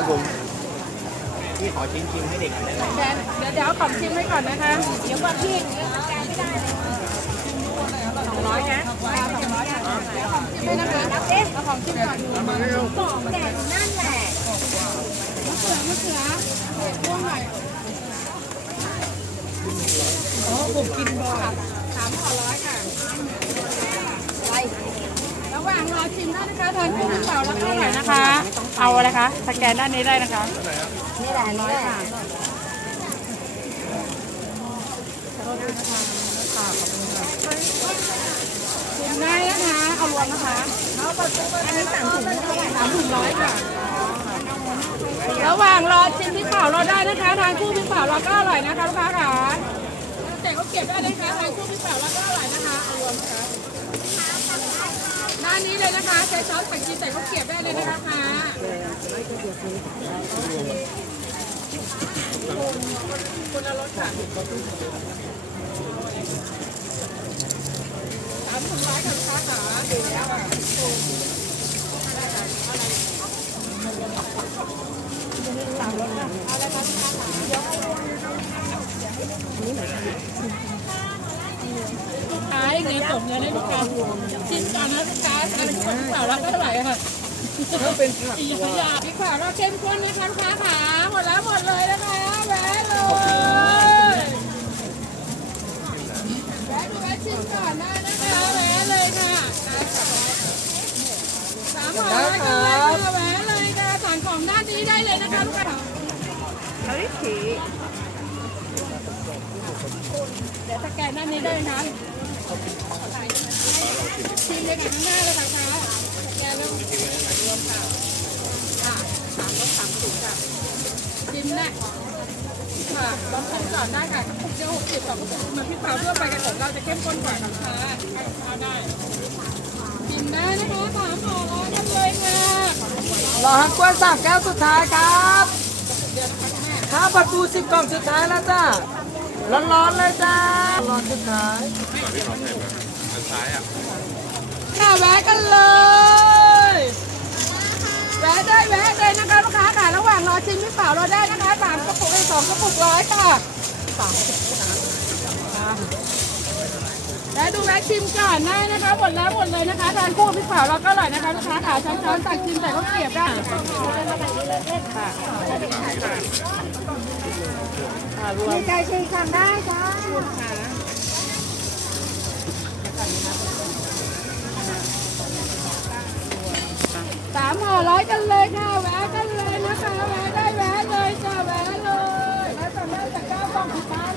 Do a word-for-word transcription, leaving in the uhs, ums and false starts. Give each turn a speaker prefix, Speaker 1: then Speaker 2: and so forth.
Speaker 1: ผมพี่ขอชิมชิมให้เด็กได้ไหม
Speaker 2: เดี๋ยวเดี๋ยวเอาของชิมให้ก่อนนะคะเดี๋ยวก่อนพี่สองร้อยนะสองร้อยค่ะชิมให้นะคะเอาของชิมก่อนของแดงนั่นแหละมะเขือมะเขือพวงหน่อยอ๋อผมกินบ่อยสามห่อร้อยค่ะไประหว่างรอชิมได้นะคะทานคู่เปล่าแล้วก็อร่อยนะคะ เอาอะไรคะสแกนด้านนี้ได้นะคะนี่แหละนี่แหละชิมได้นะคะเอารวมนะคะอันนี้สามถุงเท่าไหร่สามถุงร้อยค่ะระหว่างรอชิมพริกเผาเราได้นะคะทานคู่พริกเผาเราก็อร่อยนะคะลูกค้าค่ะแต่เขาเก็บได้นะคะทานคู่พริกเผาเราก็อร่อยนะคะเอารวมนะคะด้านนี้เลยนะคะใช้ช้อนตักกินแต่เขาเก็บได้เลยนะคะค่ะคุณอรสค่ะสามถุงร้อยค่ะลูกค้าค่ะดูแล้วค่ะสามรสค่ะเอาอะไรคะลูกค้าค่ะลูกค้าอย่างเงี้ยส่งเงินให้ลูกค้าชิมก่อนนะลูกค้าทานคู่เปล่าแล้วก็เท่าไหร่ค่ะถ้าเป็นผักอีกอย่างพี่ขาวเราเข้มข้นนะคะลูกค้าขาหมดแล้วหมดเลยนะคะแวะเลยแวะดูแวะชิมก่อนได้นะคะแวะเลยค่ะสามห่อร้อยกันเลยค่ะแวะเลยค่ะสั่งของด้านนี้ได้เลยนะคะลูกค้าเฮ้ยผีเดี๋ยวสแกนด้านนี้ได้เลยนะชิมเลยค่ะข้างหน้าเลยค่ะค่ะสแกนแล้วรวมค่ะค่ะสามรสสามถุงค่ะชิมแน่ค่ะลองชิมก่อนได้ค่ะกระปุกเดียวหกสิบกว่ากระปุกมันพี่เผาทั่วไปกันของเราจะเข้มข้นกว่าค่ะค่ะเอาได้ชิมได้นะคะสามห่อร้อยกันเลยค่ะรอฮักกล้วยสามแก้วสุดท้ายครับข้าวผัดปูสิบกล่องสุดท้ายแล้วจ้าร้อนๆเลยจ้าร้อนสุดท้ายค่ะแวะกันเลยแวะได้แวะเลยนะคะลูกค้าค่ะระหว่างรอชิมพี่เปล่าเราได้นะคะสามกระปุกอีกสองกระปุกร้อยค่ะสามและดูแวะชิมก่อนได้นะคะหมดแล้วหมดเลยนะคะทานคู่พี่เปล่าเราก็อร่อยนะคะลูกค้าค่ะช้อนช้อนตักชิมแต่ก็เก็บได้มีใจชิมทำได้จ้าสามห่อร้อยกันเลยค่ะแวะกันเลยนะคะแวะได้แวะเลยจ้าแวะเลยแล้วสั่งได้จากเก้ากล่องสุดท้าย